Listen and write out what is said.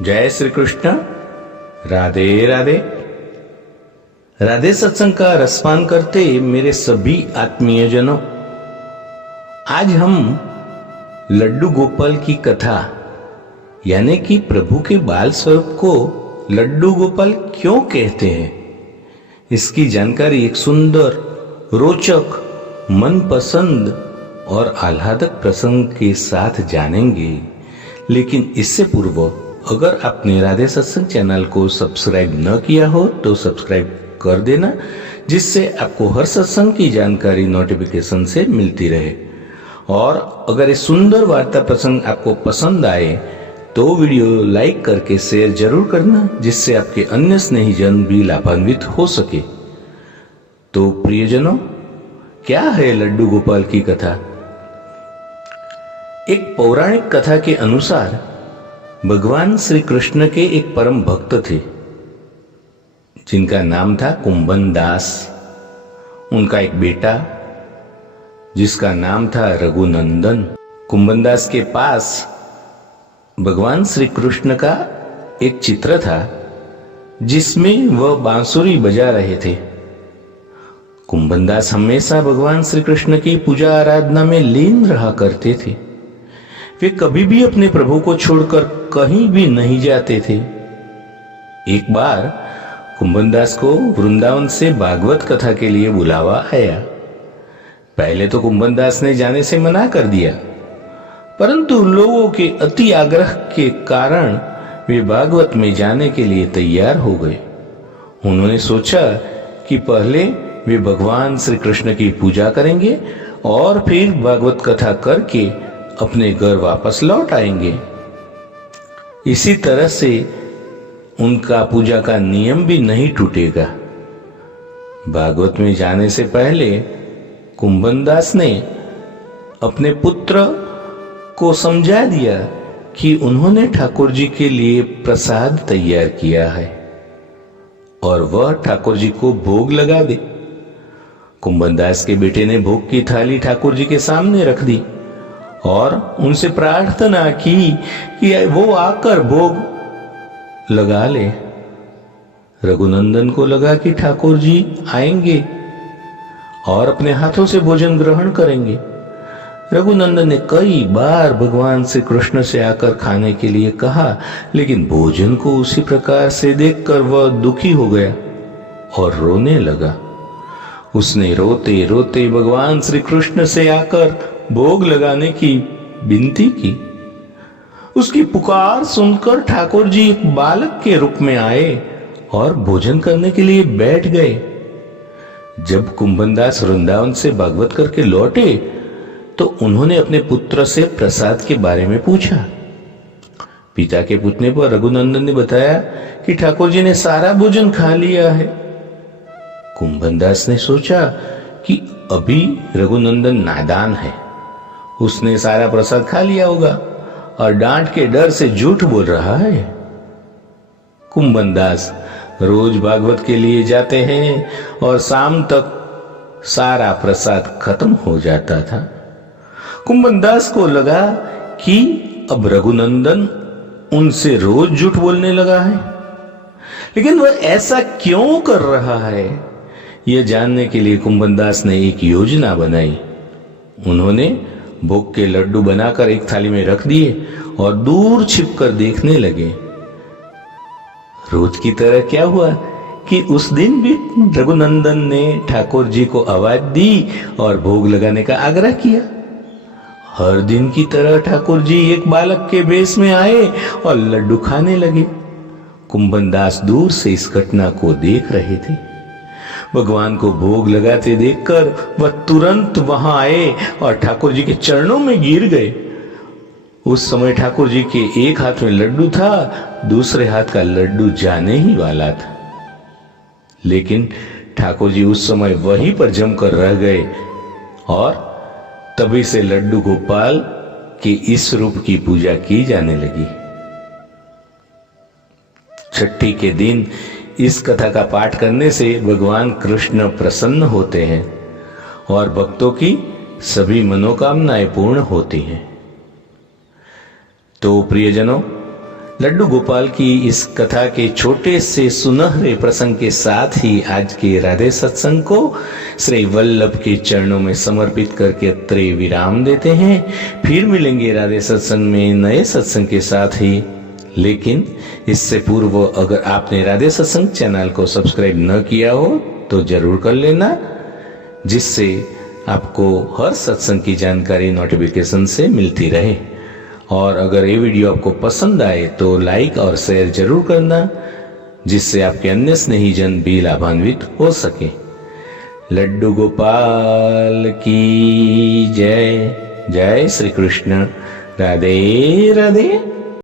जय श्री कृष्ण। राधे राधे। राधे सत्संग का रसपान करते मेरे सभी आत्मीय जनों, आज हम लड्डू गोपाल की कथा यानी कि प्रभु के बाल स्वरूप को लड्डू गोपाल क्यों कहते हैं, इसकी जानकारी एक सुंदर, रोचक, मनपसंद और आह्लादक प्रसंग के साथ जानेंगे। लेकिन इससे पूर्व अगर आपने राधे सत्संग चैनल को सब्सक्राइब न किया हो तो सब्सक्राइब कर देना, जिससे आपको हर सत्संग की जानकारी नोटिफिकेशन से मिलती रहे। और अगर ये सुंदर वार्ता प्रसंग आपको पसंद आए तो वीडियो लाइक करके शेयर जरूर करना, जिससे आपके अन्य स्नेहीजन भी लाभान्वित हो सके। तो प्रियजनों, क्या है लड्डू गोपाल की कथा? एक पौराणिक कथा के अनुसार भगवान श्री कृष्ण के एक परम भक्त थे जिनका नाम था कुंभन दास। उनका एक बेटा जिसका नाम था रघुनंदन। कुंभन दास के पास भगवान श्री कृष्ण का एक चित्र था जिसमें वह बांसुरी बजा रहे थे। कुंभन दास हमेशा भगवान श्री कृष्ण की पूजा आराधना में लीन रहा करते थे। वे कभी भी अपने प्रभु को छोड़कर कहीं भी नहीं जाते थे। एक बार कुंभन दास को वृंदावन से भागवत कथा के लिए बुलावा आया। पहले तो कुंभन दास ने जाने से मना कर दिया, परंतु लोगों के अति आग्रह के कारण वे भागवत में जाने के लिए तैयार हो गए। उन्होंने सोचा कि पहले वे भगवान श्री कृष्ण की पूजा करेंगे और फिर भागवत कथा करके अपने घर वापस लौट आएंगे। इसी तरह से उनका पूजा का नियम भी नहीं टूटेगा। भागवत में जाने से पहले कुंभन दास ने अपने पुत्र को समझा दिया कि उन्होंने ठाकुर जी के लिए प्रसाद तैयार किया है और वह ठाकुर जी को भोग लगा दे। कुंभन दास के बेटे ने भोग की थाली ठाकुर जी के सामने रख दी और उनसे प्रार्थना की कि वो आकर भोग लगा ले। रघुनंदन को लगा कि ठाकुर जी आएंगे और अपने हाथों से भोजन ग्रहण करेंगे। रघुनंदन ने कई बार भगवान श्री कृष्ण से आकर खाने के लिए कहा, लेकिन भोजन को उसी प्रकार से देखकर वह दुखी हो गया और रोने लगा। उसने रोते रोते भगवान श्री कृष्ण से आकर भोग लगाने की विनती की। उसकी पुकार सुनकर ठाकुर जी एक बालक के रूप में आए और भोजन करने के लिए बैठ गए। जब कुंभन दास वृंदावन से भागवत करके लौटे तो उन्होंने अपने पुत्र से प्रसाद के बारे में पूछा। पिता के पूछने पर रघुनंदन ने बताया कि ठाकुर जी ने सारा भोजन खा लिया है। कुंभन दास ने सोचा कि अभी रघुनंदन नादान है, उसने सारा प्रसाद खा लिया होगा और डांट के डर से झूठ बोल रहा है। कुंभन दास रोज भागवत के लिए जाते हैं और शाम तक सारा प्रसाद खत्म हो जाता था। कुंभन दास को लगा कि अब रघुनंदन उनसे रोज झूठ बोलने लगा है, लेकिन वह ऐसा क्यों कर रहा है, यह जानने के लिए कुंभन दास ने एक योजना बनाई। उन्होंने भोग के लड्डू बनाकर एक थाली में रख दिए और दूर छिपकर देखने लगे। रोज की तरह क्या हुआ कि उस दिन भी रघुनंदन ने ठाकुर जी को आवाज दी और भोग लगाने का आग्रह किया। हर दिन की तरह ठाकुर जी एक बालक के वेश में आए और लड्डू खाने लगे। कुंभन दास दूर से इस घटना को देख रहे थे। भगवान को भोग लगाते देखकर वह तुरंत वहां आए और ठाकुर जी के चरणों में गिर गए। उस समय ठाकुर जी के एक हाथ में लड्डू था, दूसरे हाथ का लड्डू जाने ही वाला था, लेकिन ठाकुर जी उस समय वहीं पर जमकर रह गए और तभी से लड्डू गोपाल के इस रूप की पूजा की जाने लगी। छठी के दिन इस कथा का पाठ करने से भगवान कृष्ण प्रसन्न होते हैं और भक्तों की सभी मनोकामनाएं पूर्ण होती हैं। तो प्रियजनों, लड्डू गोपाल की इस कथा के छोटे से सुनहरे प्रसंग के साथ ही आज के राधे सत्संग को श्री वल्लभ के चरणों में समर्पित करके अत्रे विराम देते हैं। फिर मिलेंगे राधे सत्संग में नए सत्संग के साथ ही। लेकिन इससे पूर्व अगर आपने राधे सत्संग चैनल को सब्सक्राइब न किया हो तो जरूर कर लेना, जिससे आपको हर सत्संग की जानकारी नोटिफिकेशन से मिलती रहे। और अगर ये वीडियो आपको पसंद आए तो लाइक और शेयर जरूर करना, जिससे आपके अन्य स्नेहीजन भी लाभान्वित हो सके। लड्डू गोपाल की जय। जय श्री कृष्ण। राधे राधे।